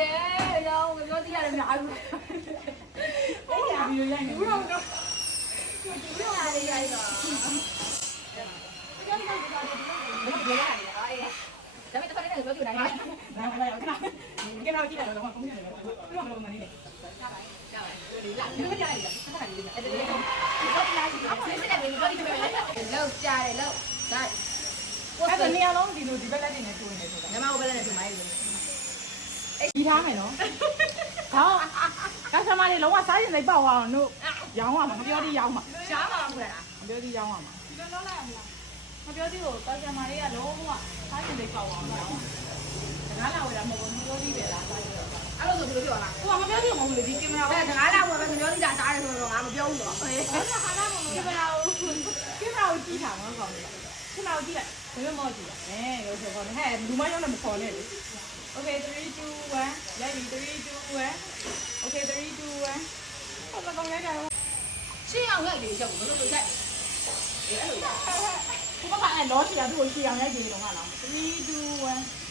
ရဲ့ရောင်းပြောတိရတယ်များဘူးအဲ့ဒါဗီဒီယိုရိုက်နေဘူးတော့ပြောရတယ်ရိုက်တော့မပြောရတယ်အေးဒါပေမဲ့တစ်ခါတည်းပြောပြနိုင်တယ်နားမလိုက်တော့ခဏကဲတော့ကြည့်တယ်တော့ပုံစံတယ်တော့ဘယ်လိုမှမနေနဲ့ဒီလာဒီလိုကြရတယ်ခဏလေးအဲ့ဒါလေးကိုစစ်စစ်နဲ့ပြောပြမယ်လောက်ကြားတယ်လောက်ဒါအဲ့ဒါနေရာလုံးဒီလိုဒီဘက်လက်တွေနဲ့ထိုးနေတယ်ဆိုတာညီမကိုပဲလည်းဒီမိုင်းလို့ ဒီထားမယ်နော်ဒါကစမလေးလုံးဝစားရင်လည်းပေါက်အောင်တို့ရောင်းရမှာမပြောသေးရောင်းမှာရှားမှာမဟုတ်လားမပြောသေးရောင်းရမှာဒီလိုလုံးလိုက်ရမလားမပြောသေးကိုကစမလေးကလုံးဝစားရင်လည်းပေါက်အောင်ရောင်းဒါကလာဝယ်တာမဟုတ်ဘူးမပြောသေးပဲလားစားရတော့အဲ့လိုဆိုဘယ်လိုပြောလားဟိုကမပြောသေးဘူးမဟုတ်လေဒီကင်မရာအဲ့ဒါငါးလာဘောပဲပြောတိတာတားတယ်ဆိုတော့ငါမပြောဘူးတော့အေးအဲ့ဒါဟာလာမကင်မရာကိုကင်မရာကိုကြည့်တာမဟုတ်ကောင်းဘူး ကင်မရာကိုကြည့်လိုက်ဘယ်လိုမော့ကြည့်လဲအဲလို့ဆိုတော့ဟဲ့လူမရောက်လည်းမခေါ်နဲ့လေ Okay 3 2 1လိုက်ပြီ3 2 1 Okay 3 2 1ဟုတ်လားကောင်းလိုက်ကြတော့ရှင်းအောင်ရိုက်လေရောက်ဘယ်လိုလုပ်ရိုက်အေးအဲ့လိုဘုမကအဲ့လောချီရသူ့ကိုချီအောင်ရိုက်ကြည့်နေတော့ငါလား3 2 1